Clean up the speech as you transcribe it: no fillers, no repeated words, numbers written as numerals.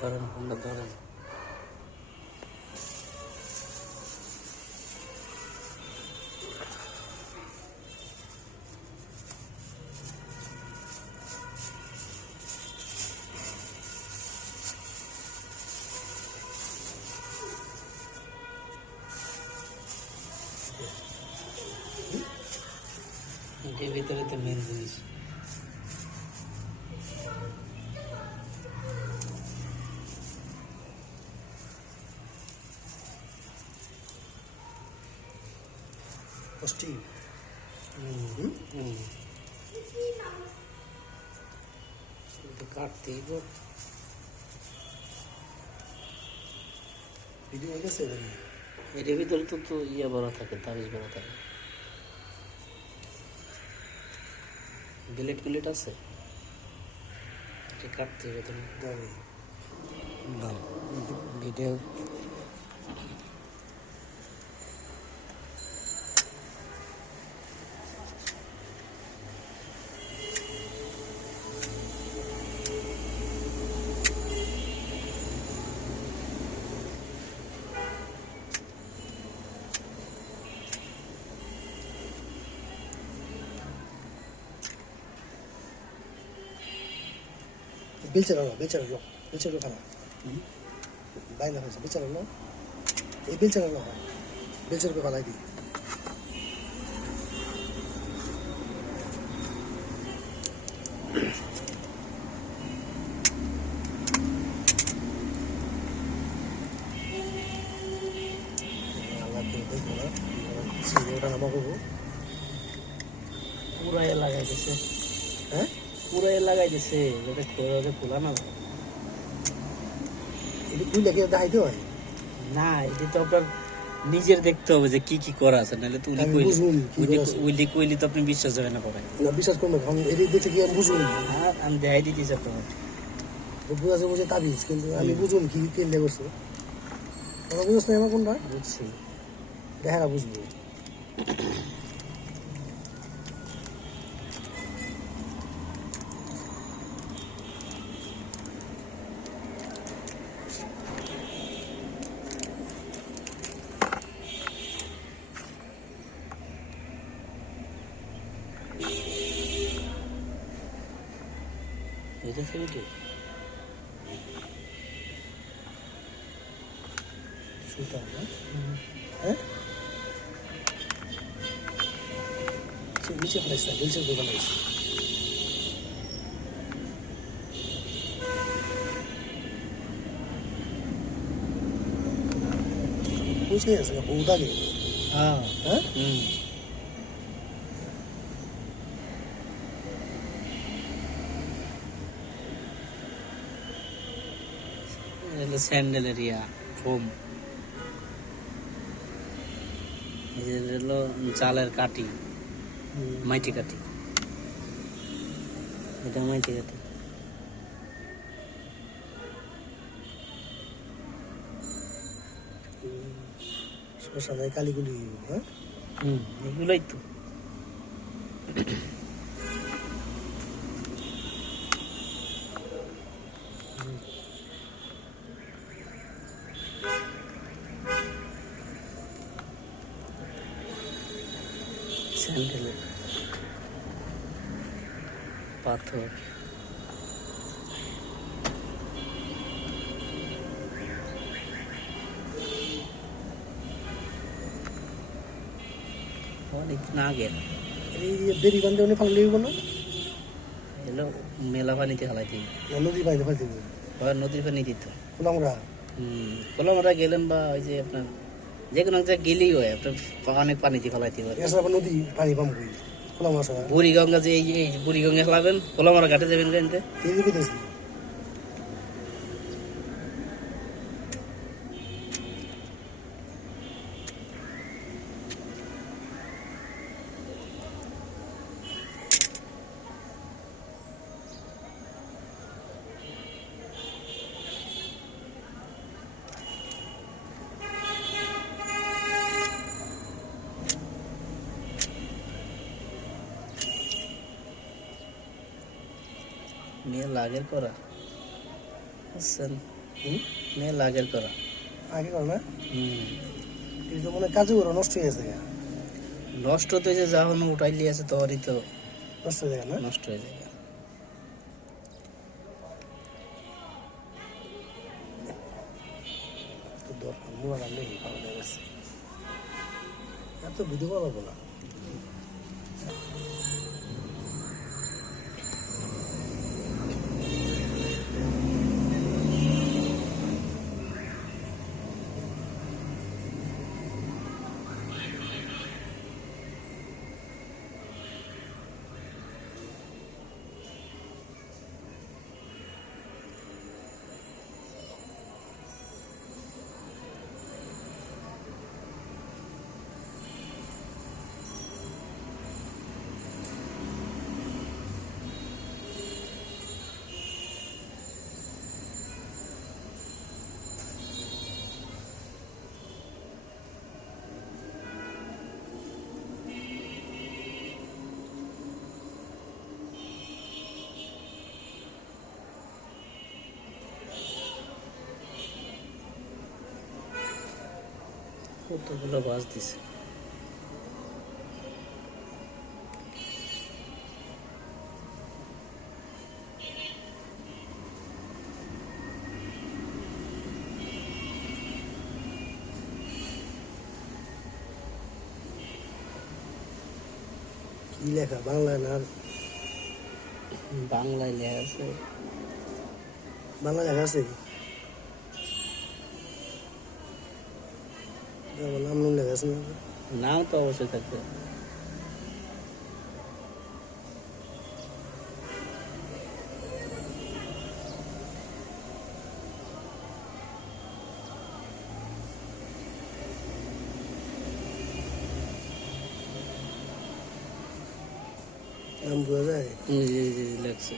ধরেন ফোনটা ধরেন। এর ভিতরে তো মেন জিনিস। কাটতেই ভিডিও হয়ে গেছে। এর ভিতরে তো ইয়ে ভরা থাকে, তাবিজ ভরা থাকে। বিলেট আছে, কাটতে হবে তুমি video. Belceralo kana. Baina hasa belceralo. Ei belceralo. Belcer ko kalai di. Allah ke dekho na. Sigoটা নামাবো। পুরা লাগাই দিছে। হ্যাঁ? পুরা লাগাই দিছে, যাতে খোলা না যায়। এটা তুই লেগে দেখাইতে হয় না, এটা তো আপনার নিজের দেখতে হবে যে কি কি করা আছে, নাহলে তো উইলি কইলি তো আপনি বিশ্বাস হবে না পড়ায়। না বিশ্বাস করবো, আমি এদিক দেখে কি আমি বুঝুন। হ্যাঁ, আমি দেখাই দিতেছি আপনার। বুঝাছে বুঝে তাবিজ, কিন্তু আমি বুঝুন কি কেন্দ্রে করছে। ওরা বুঝছ না আমার কোনটা বুঝছি, দেখা বুঝবো। এটা থেকে সুলতান না? হ্যাঁ নিচে ফেলাইছে, নিচে ফেলাইছে। বুঝে গেছে বউদাগে। হ্যাঁ হ্যাঁ স্যান্ডেল এরিয়া ফোম, হলো চালের কাঠি, মাইটি কাঠি। এটা মাইটি কাঠি। শ্মশানে কালীগুলি। হ্যাঁ এগুলোই তো। স্যান্ডেলের পাথর, অনেকদিন আগে। এই দেরি বান্ধে অনেক ফাল লিখব না, এলো মেলা পানিতে ফেলাই দিই। নদী পানিতে ফাল দিব, নদীর পানি দিত। খোলামরা খোলামরা গেলেন বা ওই যে আপনার যে কোনো জায়গায় গেলেই হয়, আপনার অনেক পানিতে ফেলাইতে পারে। নদী পানি পাম করি খোলামরা সবাই। বুড়িগঙ্গা যে এই বুড়িগঙ্গা খেলাবেন, খোলামরা ঘাটে যাবেন জানতে। মেয়ে লাগের করা বুঝছেন, হুম? মেয়ে লাগের করা। আগে করো না, হুম, এই তো মনে হয় কাজু করো নষ্ট হয়ে গেছে গা। নষ্ট তো যে যখন উঠাইলি আছে তোরই তো নষ্ট হয়ে যায় না, নষ্ট হয়ে যায়। তো দরকার মোবাইল আনলে ভালো লেগেছে, এত ভিডিও বানাবো না। কতগুলো বাস দিছে। কি লেখা বাংলায় না, বাংলায় লেখা আছে। বাংলা লেখা আছে, আমার নাম নাম লেখা আছে না, নাম তো অবশ্যই থাকবে। নাম বোঝা যায়। জি জি জি, লেখছে।